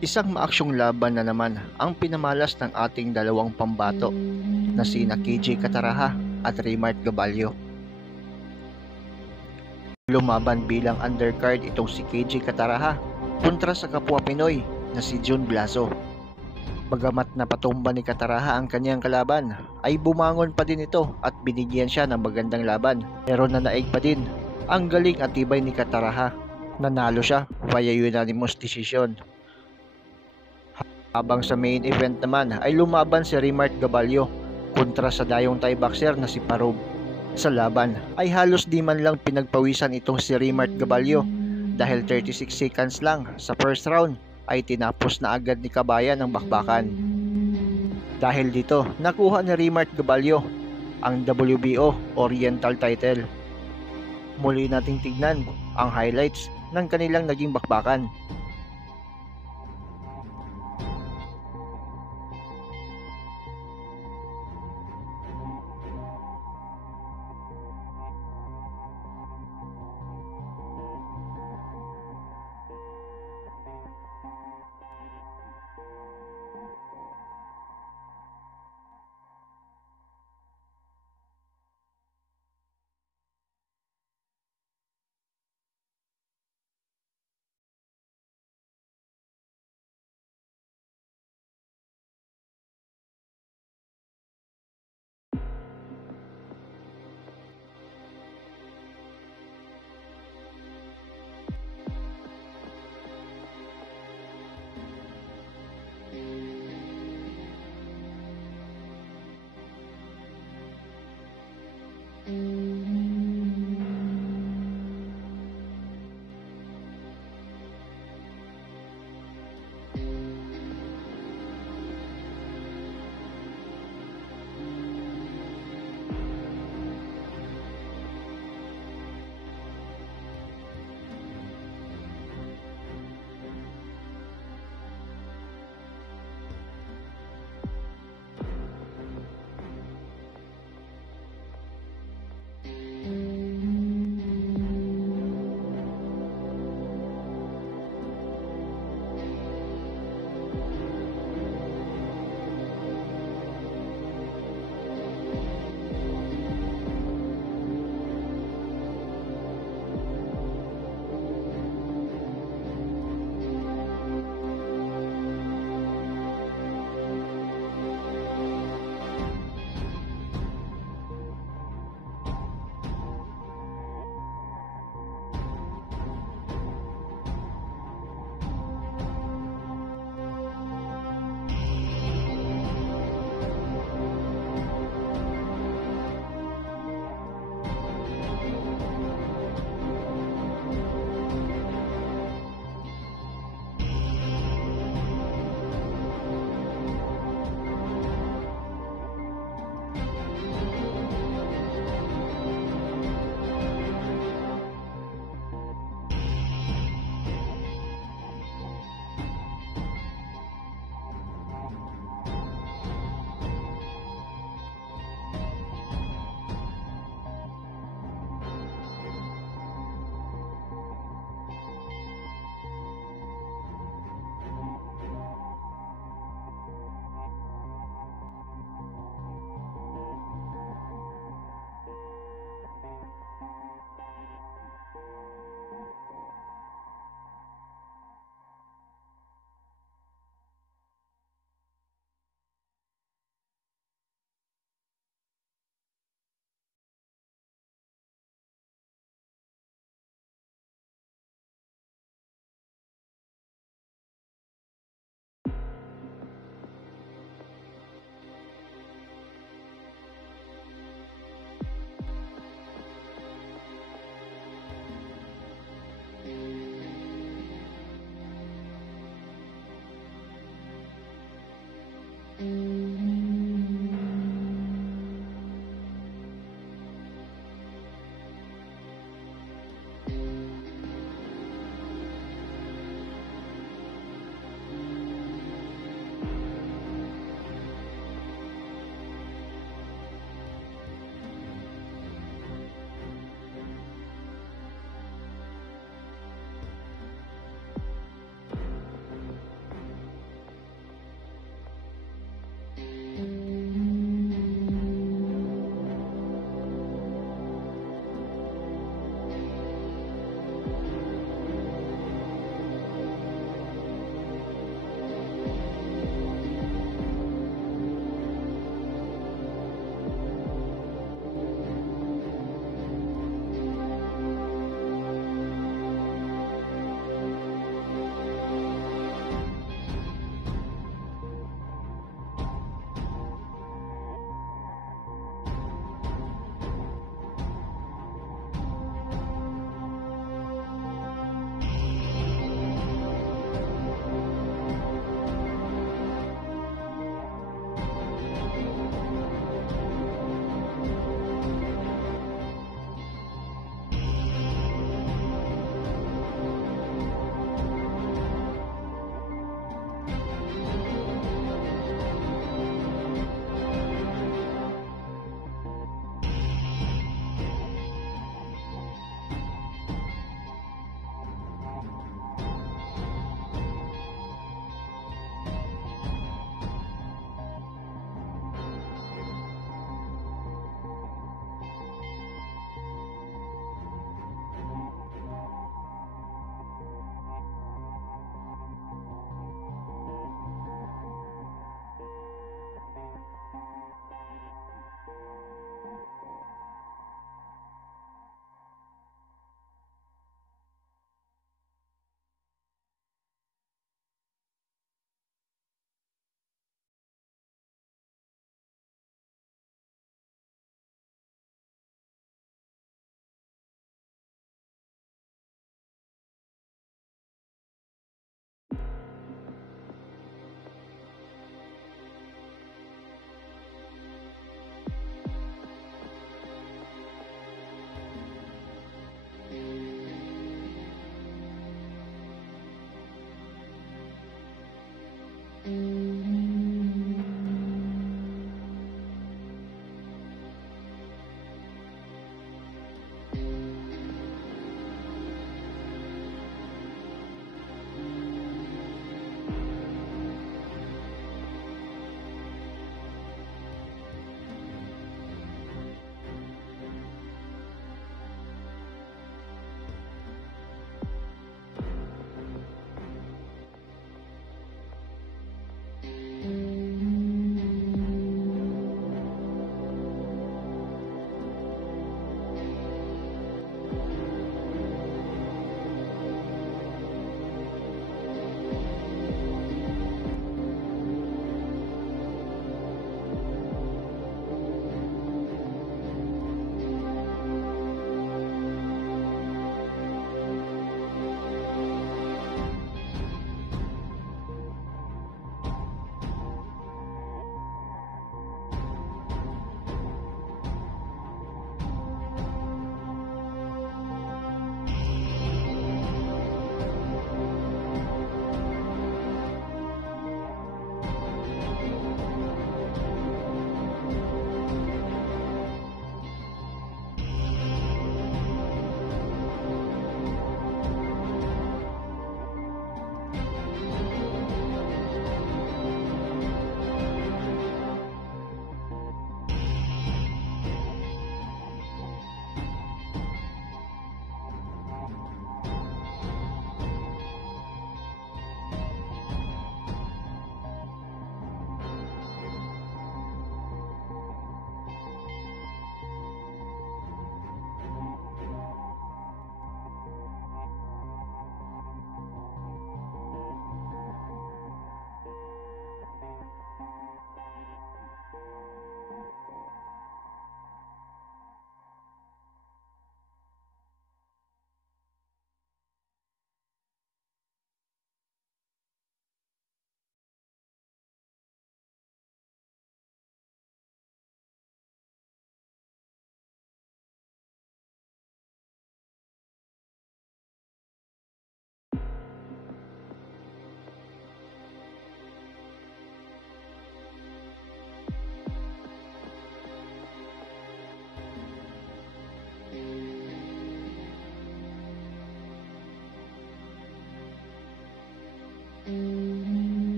Isang maaksyong laban na naman ang pinamalas ng ating dalawang pambato na sina KJ Cataraha at Raymart Gabalio. Lumaban bilang undercard itong si KJ Cataraha kontra sa kapwa Pinoy na si Jun Blaso. Bagamat napatumba ni Cataraha ang kanyang kalaban, ay bumangon pa din ito at binigyan siya ng magandang laban. Pero nanaig pa din ang galing at tibay ni Cataraha. Nanalo siya via unanimous decision. Habang sa main event naman ay lumaban si Raymart Gabalio kontra sa dayong Thai boxer na si Parog. Sa laban ay halos di man lang pinagpawisan itong si Raymart Gabalio dahil 36 seconds lang sa first round ay tinapos na agad ni Kabayan ang bakbakan. Dahil dito, nakuha ni Raymart Gabalio ang WBO Oriental title. Muli nating tignan ang highlights ng kanilang naging bakbakan.